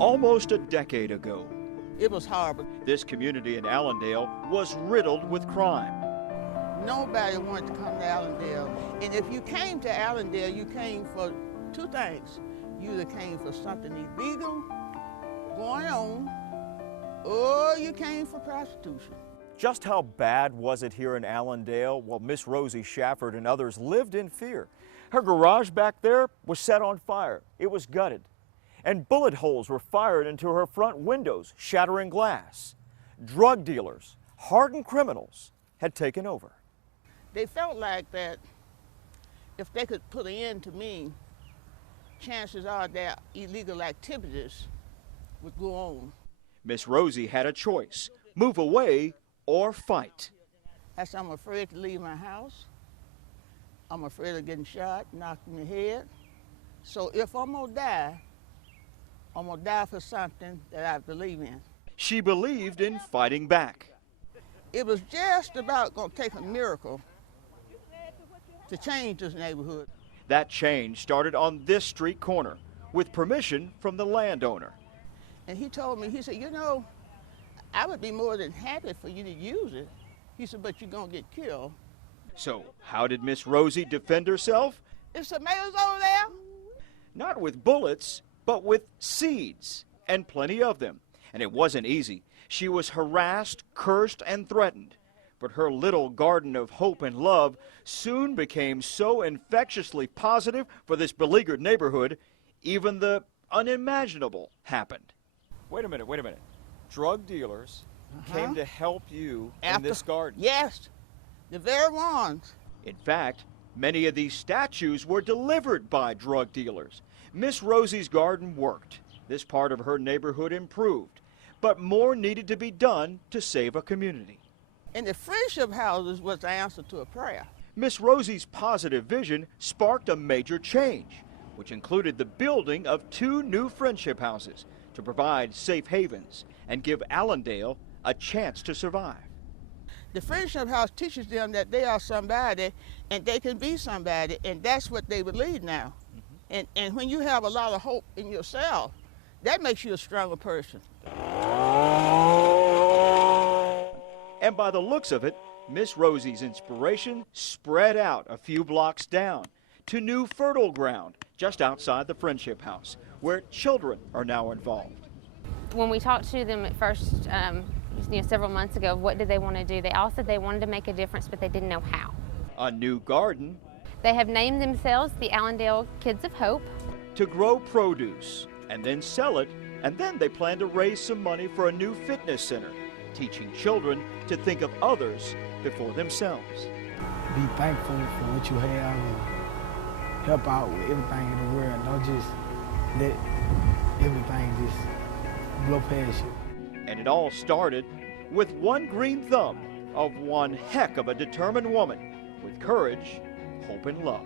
almost a decade ago. It was horrible. This community in Allendale was riddled with crime. Nobody wanted to come to Allendale. And if you came to Allendale, you came for two things. You either came for something illegal going on, or you came for prostitution. Just how bad was it here in Allendale? Well, Miss Rosie Shafford and others lived in fear. Her garage back there was set on fire. It was gutted. And bullet holes were fired into her front windows, shattering glass. Drug dealers, hardened criminals, had taken over. They felt like that if they could put an end to me, chances are their illegal activities would go on. Miss Rosie had a choice: move away or fight. I said, I'm afraid to leave my house. I'm afraid of getting shot, knocked in the head. So if I'm gonna die, I'm gonna die for something that I believe in. She believed in fighting back. It was just about gonna take a miracle to change this neighborhood. That change started on this street corner with permission from the landowner. And he told me, he said, you know, I would be more than happy for you to use it. He said, but you're gonna get killed. So how did Miss Rosie defend herself? There's tomatoes over there? Not with bullets, but with seeds, and plenty of them. And it wasn't easy. She was harassed, cursed, and threatened. But her little garden of hope and love soon became so infectiously positive for this beleaguered neighborhood, even the unimaginable happened. Wait a minute. Drug dealers came to help you in this garden. Yes, the very ones. In fact, many of these statues were delivered by drug dealers. Miss Rosie's garden worked. This part of her neighborhood improved. But more needed to be done to save a community. And the friendship houses was the answer to a prayer. Miss Rosie's positive vision sparked a major change, which included the building of 2 new friendship houses to provide safe havens and give Allendale a chance to survive. The friendship house teaches them that they are somebody and they can be somebody, and that's what they believe now. And when you have a lot of hope in yourself, that makes you a stronger person. And by the looks of it, Miss Rosie's inspiration spread out a few blocks down to new fertile ground just outside the Friendship House, where children are now involved. When we talked to them at first, several months ago, what did they want to do? They all said they wanted to make a difference, but they didn't know how. A new garden. They have named themselves the Allendale Kids of Hope. To grow produce and then sell it, and then they plan to raise some money for a new fitness center, teaching children to think of others before themselves. Be thankful for what you have and help out with everything in the world. Don't just let everything just blow past you. And it all started with one green thumb of one heck of a determined woman with courage, hope, and love.